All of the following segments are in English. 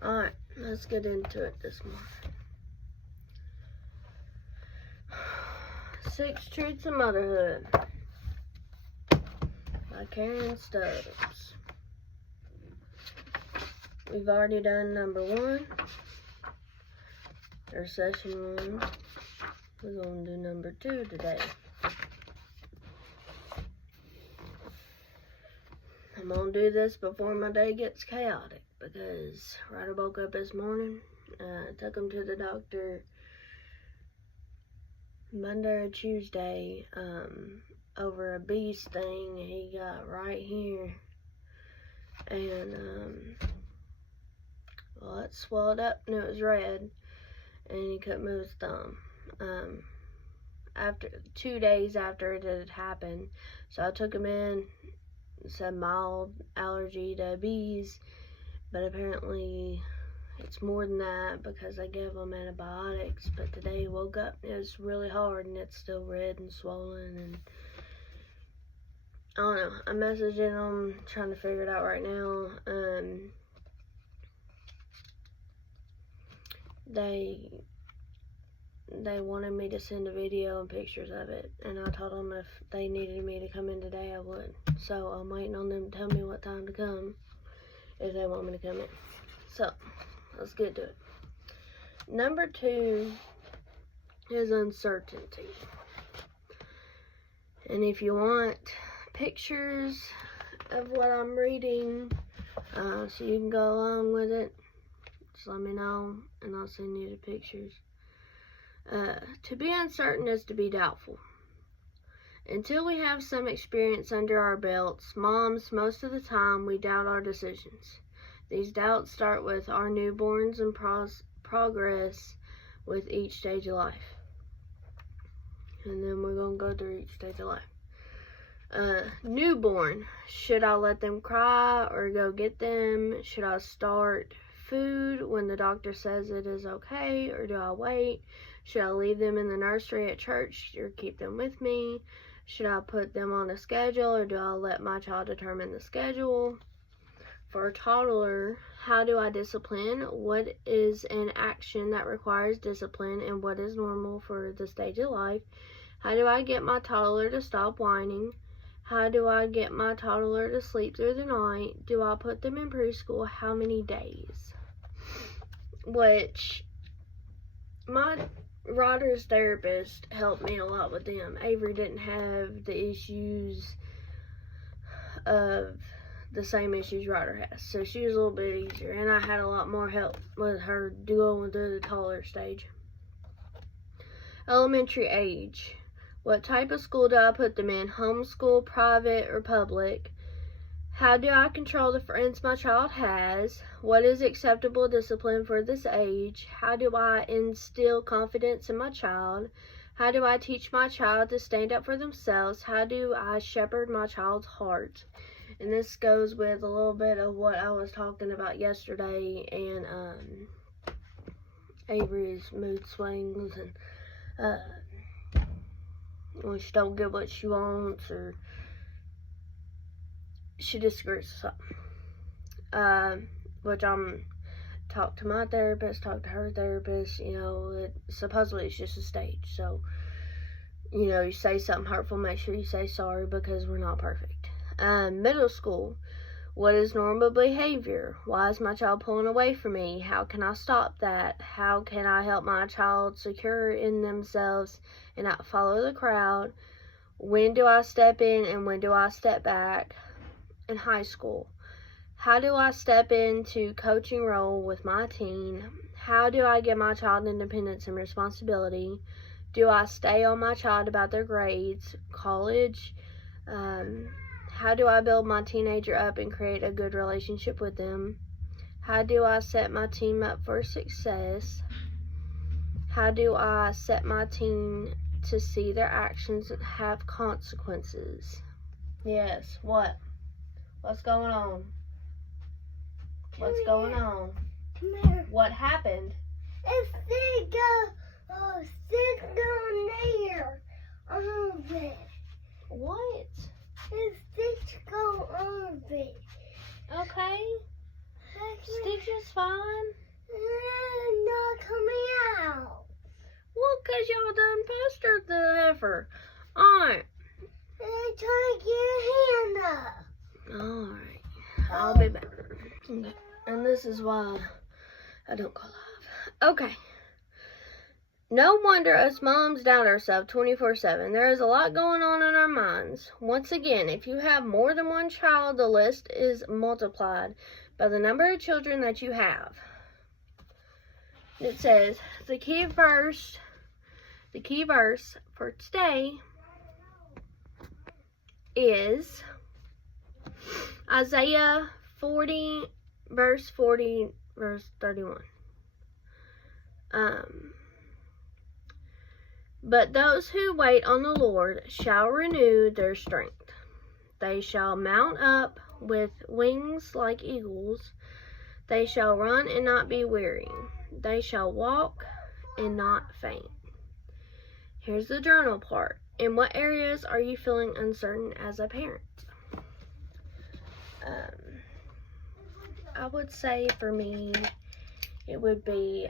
Alright, let's get into it this morning. 6 Truths of Motherhood by Karen Stubbs. We've already done number 1, or session 1. We're going to do number 2 today. I'm going to do this before my day gets chaotic, because right I woke up this morning, took him to the doctor Monday or Tuesday, over a bee sting he got right here, and, well, it swelled up and it was red, and he couldn't move his thumb, after 2 days after it had happened. So I took him in, said mild allergy to bees, but apparently it's more than that because I gave him antibiotics. But today he woke up and it was really hard and it's still red and swollen, and I don't know. I'm messaging him, trying to figure it out right now. They wanted me to send a video and pictures of it, and I told them if they needed me to come in today, I would. So I'm waiting on them to tell me what time to come, if they want me to come in. So let's get to it. Number 2 is uncertainty. And if you want pictures of what I'm reading, so you can go along with it, just let me know and I'll send you the pictures. To be uncertain is to be doubtful. Until we have some experience under our belts, moms, most of the time, we doubt our decisions. These doubts start with our newborns and progress with each stage of life. And then we're going to go through each stage of life. Newborn. Should I let them cry or go get them? Should I start food when the doctor says it is okay, or do I wait? Should I leave them in the nursery at church or keep them with me? Should I put them on a schedule, or do I let my child determine the schedule? For a toddler, how do I discipline? What is an action that requires discipline, and what is normal for the stage of life? How do I get my toddler to stop whining? How do I get my toddler to sleep through the night? Do I put them in preschool? How many days? Which, my Ryder's therapist helped me a lot with them. Avery didn't have the issues of the same issues Ryder has, so she was a little bit easier, and I had a lot more help with her going through the toddler stage. Elementary age. What type of school do I put them in? Homeschool, private, or public? How do I control the friends my child has? What is acceptable discipline for this age? How do I instill confidence in my child? How do I teach my child to stand up for themselves? How do I shepherd my child's heart? And this goes with a little bit of what I was talking about yesterday, and Avery's mood swings, and when she don't get what she wants, or she disagrees with something. Which I'm talk to my therapist, talk to her therapist. You know, supposedly it's just a stage. So, you know, you say something hurtful, make sure you say sorry, because we're not perfect. Middle school. What is normal behavior? Why is my child pulling away from me? How can I stop that? How can I help my child secure in themselves and not follow the crowd? When do I step in and when do I step back? In high school, how do I step into coaching role with my teen? How do I give my child independence and responsibility? Do I stay on my child about their grades? College, how do I build my teenager up and create a good relationship with them? How do I set my team up for success? How do I set my teen to see their actions have consequences? Yes, what? What's going on? What's going on? What happened? It's sit down there on it. What? It's Stitch go on it. Okay. Stitch is fine. because y'all done pestered the heifer. Alright. I'm trying to get your hand up. Alright. I'll be back. And this is why I don't go live. Okay. No wonder us moms doubt ourselves 24/7. There is a lot going on in our minds. Once again, if you have more than one child, the list is multiplied by the number of children that you have. It says the key verse for today is Isaiah 40, verse 31. But those who wait on the Lord shall renew their strength. They shall mount up with wings like eagles. They shall run and not be weary. They shall walk and not faint. Here's the journal part. In what areas are you feeling uncertain as a parent? I would say for me, it would be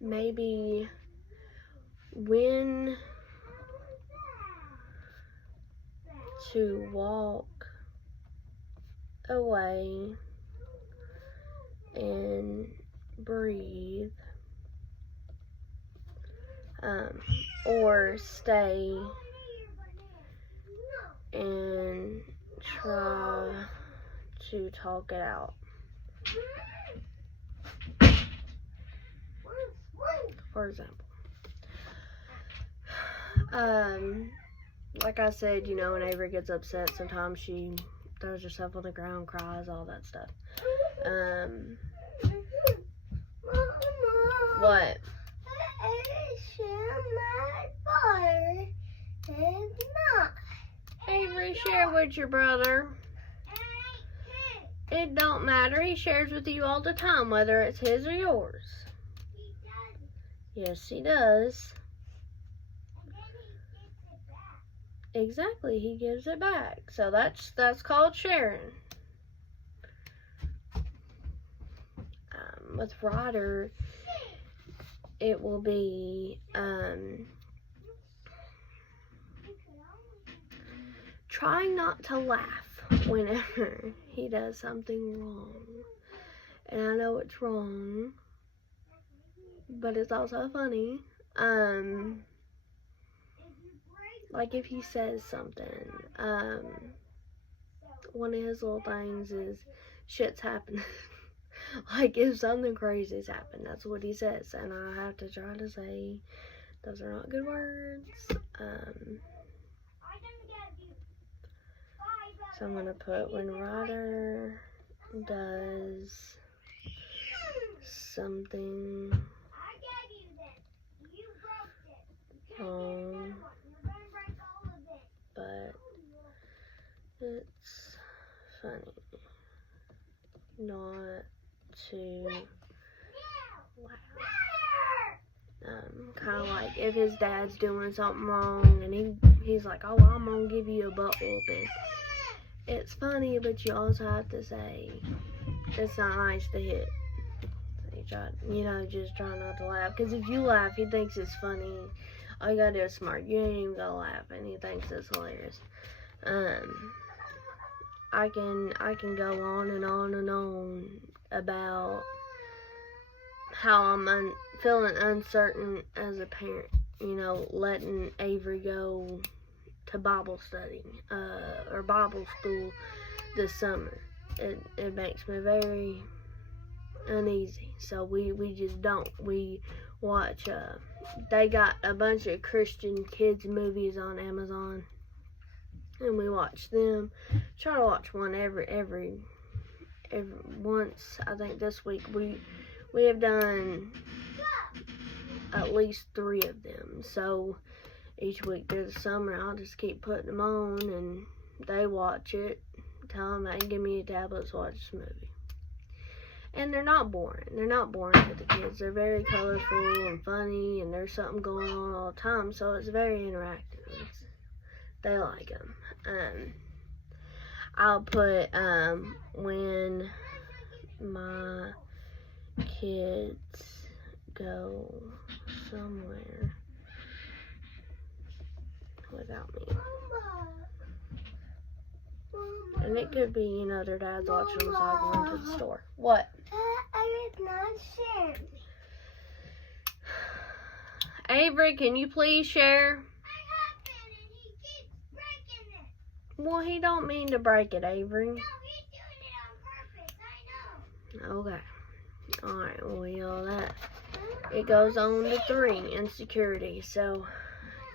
maybe when to walk away and breathe, or stay and try to talk it out. For example, like I said, you know, when Avery gets upset, sometimes she throws herself on the ground, cries, all that stuff. What? Avery, share with your brother. It don't matter. He shares with you all the time, whether it's his or yours. Yes, he does. Exactly, he gives it back. So that's called sharing. With Ryder, it will be trying not to laugh whenever he does something wrong. And I know it's wrong, but it's also funny. Like if he says something, one of his little things is shit's happening. Like if something crazy's happened, that's what he says, and I have to try to say those are not good words. So I'm gonna put when Ryder does something wrong, but it's funny not to laugh. Kind of like if his dad's doing something wrong and he's like, oh, I'm gonna give you a butt whooping. It's funny, but you also have to say it's not nice to hit. Just try not to laugh. Because if you laugh, he thinks it's funny. All you gotta do is smart. You ain't even gotta laugh, and he thinks it's hilarious. I can go on and on and on about how I'm feeling uncertain as a parent. You know, letting Avery go to Bible study or Bible school this summer. It makes me very uneasy. So we just don't. We watch. They got a bunch of Christian kids movies on Amazon, and we watch them. Try to watch one every once. I think this week we have done at least 3 of them. So each week through the summer, I'll just keep putting them on, and they watch it. Tell them, hey, give me your tablets, watch this movie. And they're not boring. They're not boring for the kids. They're very colorful and funny, and there's something going on all the time, so it's very interactive. they like them. I'll put when my kids go somewhere without me. And it could be, you know, their dad's watching them, so I can run to the store. What? I did not share. Avery, can you please share? I have been, and he keeps breaking it. Well, he don't mean to break it, Avery. No, he's doing it on purpose. I know. Okay. Alright, well, you know that. It goes on to 3 in security. So,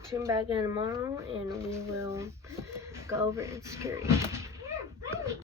tune back in tomorrow, and we will go over insecurity.